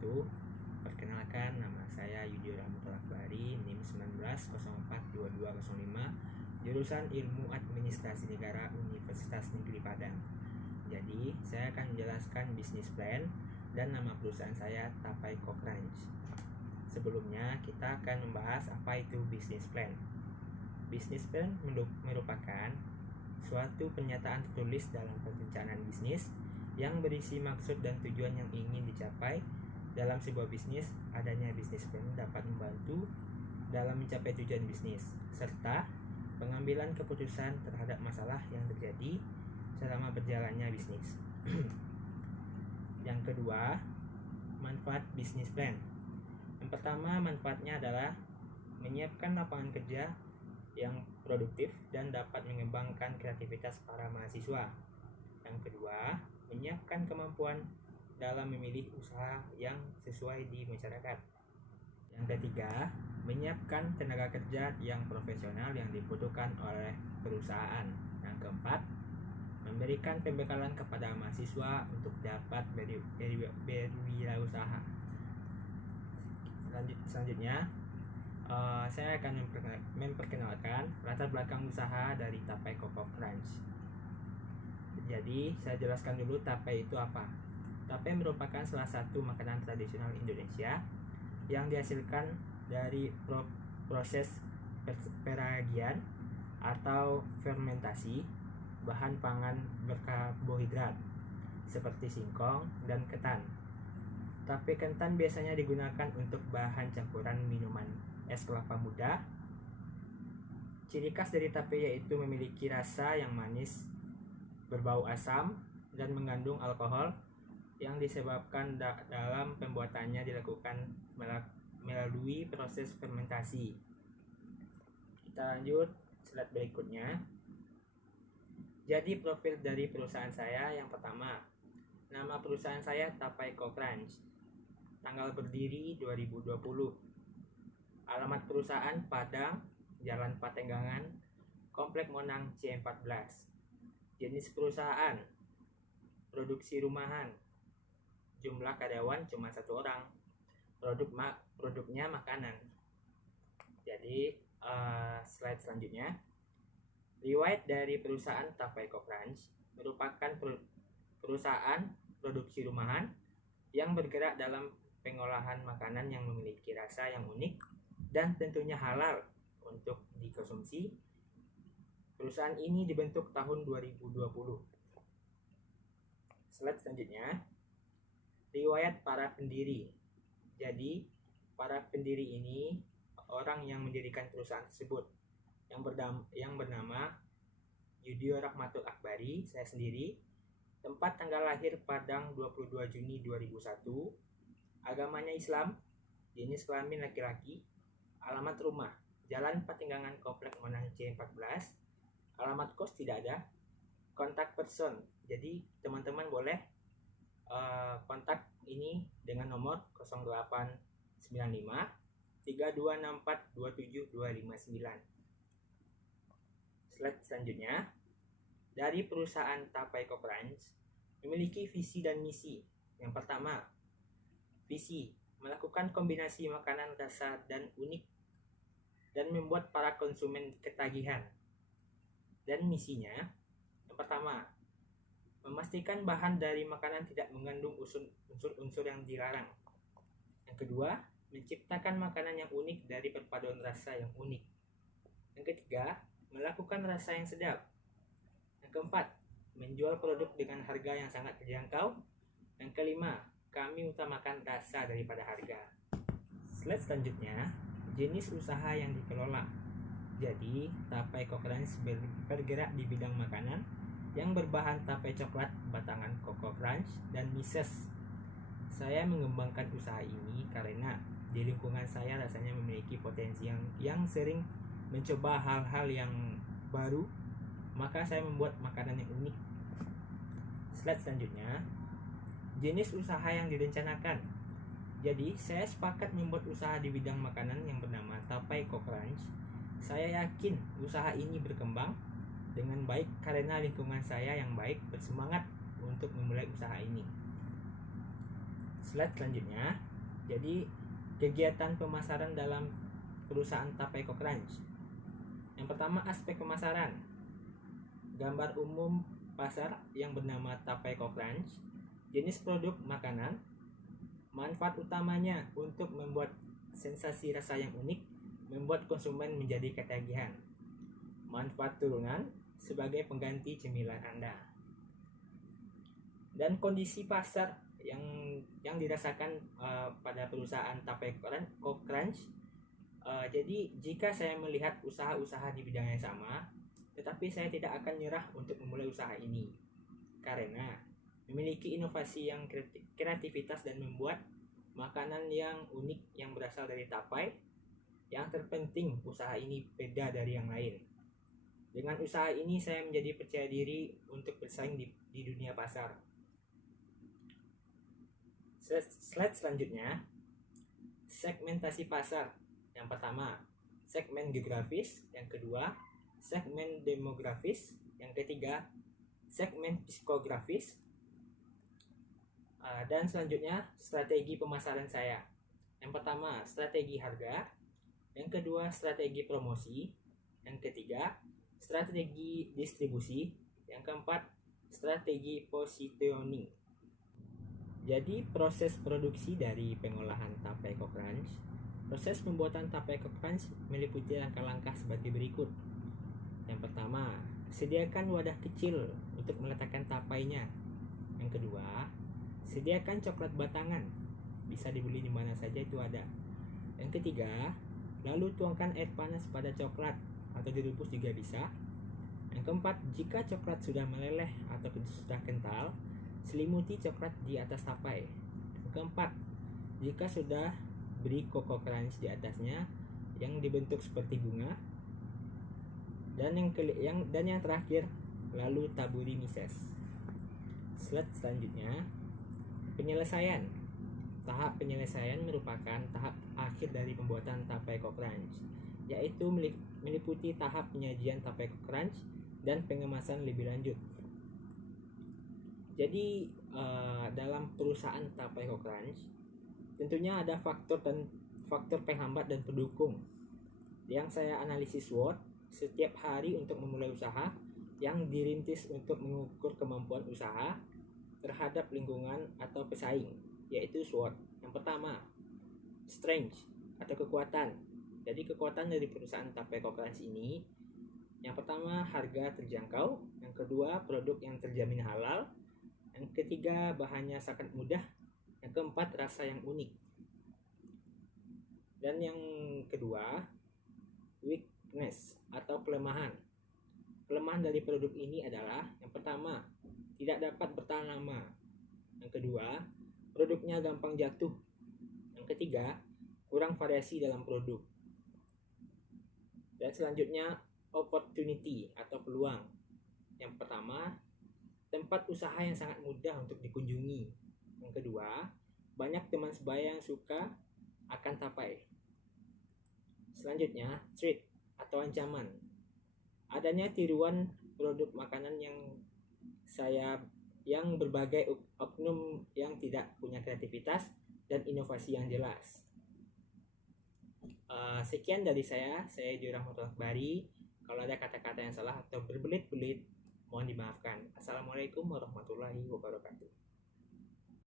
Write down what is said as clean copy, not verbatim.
wabarakatuh. Perkenalkan, nama saya Yudi Rahmatul Akbari, NIM 19042205, jurusan Ilmu Administrasi Negara Universitas Negeri Padang. Jadi, saya akan menjelaskan bisnis plan dan nama perusahaan saya Tapai Co-Crunch. Sebelumnya, kita akan membahas apa itu bisnis plan. Bisnis plan merupakan suatu pernyataan tertulis dalam perencanaan bisnis yang berisi maksud dan tujuan yang ingin dicapai dalam sebuah bisnis. Adanya bisnis plan dapat membantu dalam mencapai tujuan bisnis serta pengambilan keputusan terhadap masalah yang terjadi selama berjalannya bisnis. Yang kedua, manfaat bisnis plan. Yang pertama, manfaatnya adalah menyiapkan lapangan kerja yang produktif dan dapat mengembangkan kreativitas para mahasiswa. Yang kedua, menyiapkan kemampuan dalam memilih usaha yang sesuai di masyarakat. Yang ketiga, menyiapkan tenaga kerja yang profesional yang dibutuhkan oleh perusahaan. Yang keempat, memberikan pembekalan kepada mahasiswa untuk dapat berwirausaha. Selanjutnya, saya akan memperkenalkan latar belakang usaha dari Tapai Co-Crunch. Jadi, saya jelaskan dulu tapai itu apa. Tapai merupakan salah satu makanan tradisional Indonesia yang dihasilkan dari proses peragian atau fermentasi bahan pangan berkarbohidrat seperti singkong dan ketan. Tape ketan biasanya digunakan untuk bahan campuran minuman es kelapa muda. Ciri khas dari tape yaitu memiliki rasa yang manis, berbau asam, dan mengandung alkohol yang disebabkan dalam pembuatannya dilakukan melalui proses fermentasi. Kita lanjut slide berikutnya. Jadi profil dari perusahaan saya, yang pertama, nama perusahaan saya Tapai Co-Crunch. Tanggal berdiri 2020. Alamat perusahaan Padang, Jalan Patenggangan, Komplek Monang C14. Jenis perusahaan produksi rumahan. Jumlah karyawan cuma 1 orang. Produknya makanan. Jadi slide selanjutnya. Riwayat dari perusahaan Tapai Co-Crunch merupakan perusahaan produksi rumahan yang bergerak dalam pengolahan makanan yang memiliki rasa yang unik dan tentunya halal untuk dikonsumsi. Perusahaan ini dibentuk tahun 2020. Slide selanjutnya. Riwayat para pendiri. Jadi, para pendiri ini orang yang mendirikan perusahaan tersebut yang bernama Yudi Rahmatul Akbari, saya sendiri. Tempat tanggal lahir Padang 22 Juni 2001. Agamanya Islam. Jenis kelamin laki-laki. Alamat rumah Jalan Patenggangan Komplek Monang C14. Alamat kos tidak ada. Kontak person, jadi teman-teman boleh kontak ini dengan nomor 0895 3264 27259. Slide selanjutnya. Dari perusahaan Tapai Co-Crunch memiliki visi dan misi. Yang pertama, visi melakukan kombinasi makanan rasa dan unik dan membuat para konsumen ketagihan. Dan misinya, yang pertama, memastikan bahan dari makanan tidak mengandung unsur-unsur yang dilarang. Yang kedua, menciptakan makanan yang unik dari perpaduan rasa yang unik. Yang ketiga, melakukan rasa yang sedap. Yang keempat, menjual produk dengan harga yang sangat terjangkau. Yang kelima, kami utamakan rasa daripada harga. Slide selanjutnya, jenis usaha yang dikelola. Jadi, Tapai Co-Crunch bergerak di bidang makanan yang berbahan tape coklat, batangan Koko Crunch, dan mises. Saya mengembangkan usaha ini karena di lingkungan saya rasanya memiliki potensi yang sering mencoba hal-hal yang baru, maka saya membuat makanan yang unik. Slide selanjutnya, jenis usaha yang direncanakan. Jadi, saya sepakat membuat usaha di bidang makanan yang bernama Tapai Co-Crunch. Saya yakin usaha ini berkembang dengan baik karena lingkungan saya yang baik bersemangat untuk memulai usaha ini. Slide selanjutnya. Jadi kegiatan pemasaran dalam perusahaan Tapai Crunch. Yang pertama, aspek pemasaran. Gambar umum pasar yang bernama Tapai Crunch. Jenis produk makanan. Manfaat utamanya untuk membuat sensasi rasa yang unik, membuat konsumen menjadi ketagihan. Manfaat turunan sebagai pengganti cemilan Anda. Dan kondisi pasar yang dirasakan pada perusahaan Tapai Crunch. Jadi jika saya melihat usaha-usaha di bidang yang sama, tetapi saya tidak akan nyerah untuk memulai usaha ini karena memiliki inovasi yang kreativitas dan membuat makanan yang unik yang berasal dari tapai. Yang terpenting, usaha ini beda dari yang lain. Dengan usaha ini saya menjadi percaya diri untuk bersaing di dunia pasar. Slide selanjutnya, segmentasi pasar. Yang pertama, segmen geografis. Yang kedua, segmen demografis. Yang ketiga, segmen psikografis. Dan selanjutnya, strategi pemasaran saya. Yang pertama, strategi harga. Yang kedua, strategi promosi. Yang ketiga, strategi distribusi. Yang keempat, strategi positioning. Jadi proses produksi dari pengolahan Tapai Crunch. Proses pembuatan Tapai Crunch meliputi langkah-langkah sebagai berikut. Yang pertama, sediakan wadah kecil untuk meletakkan tapainya. Yang kedua, sediakan coklat batangan. Bisa dibeli di mana saja itu ada. Yang ketiga, lalu tuangkan air panas pada coklat atau direbus juga bisa. Yang keempat, jika coklat sudah meleleh atau sudah kental, selimuti coklat di atas tapai. Yang keempat, jika sudah beri Coco Crunch di atasnya yang dibentuk seperti bunga. Dan yang terakhir, lalu taburi mises. Slide selanjutnya, penyelesaian. Tahap penyelesaian merupakan tahap akhir dari pembuatan Tapai Crunch, yaitu meliputi tahap penyajian Tapai Crunch dan pengemasan lebih lanjut. Jadi dalam perusahaan Tapai Crunch tentunya ada faktor penghambat dan pendukung yang saya analisis SWOT setiap hari untuk memulai usaha yang dirintis untuk mengukur kemampuan usaha terhadap lingkungan atau pesaing, yaitu SWOT. Yang pertama, strength atau kekuatan. Jadi kekuatan dari perusahaan Tapai Crunch ini, yang pertama harga terjangkau, yang kedua produk yang terjamin halal, yang ketiga bahannya sangat mudah, yang keempat rasa yang unik, dan yang kedua weakness atau kelemahan. Kelemahan dari produk ini adalah yang pertama, tidak dapat bertahan lama. Yang kedua, produknya gampang jatuh. Yang ketiga, kurang variasi dalam produk. Dan selanjutnya, opportunity atau peluang. Yang pertama, tempat usaha yang sangat mudah untuk dikunjungi. Yang kedua, banyak teman sebaya yang suka akan tapai. Selanjutnya, threat atau ancaman. Adanya tiruan produk makanan yang berbagai oknum yang tidak punya kreativitas dan inovasi yang jelas. Sekian dari saya Jurah Rahmatullah Bari. Kalau ada kata-kata yang salah atau berbelit-belit, mohon dimaafkan. Assalamualaikum warahmatullahi wabarakatuh.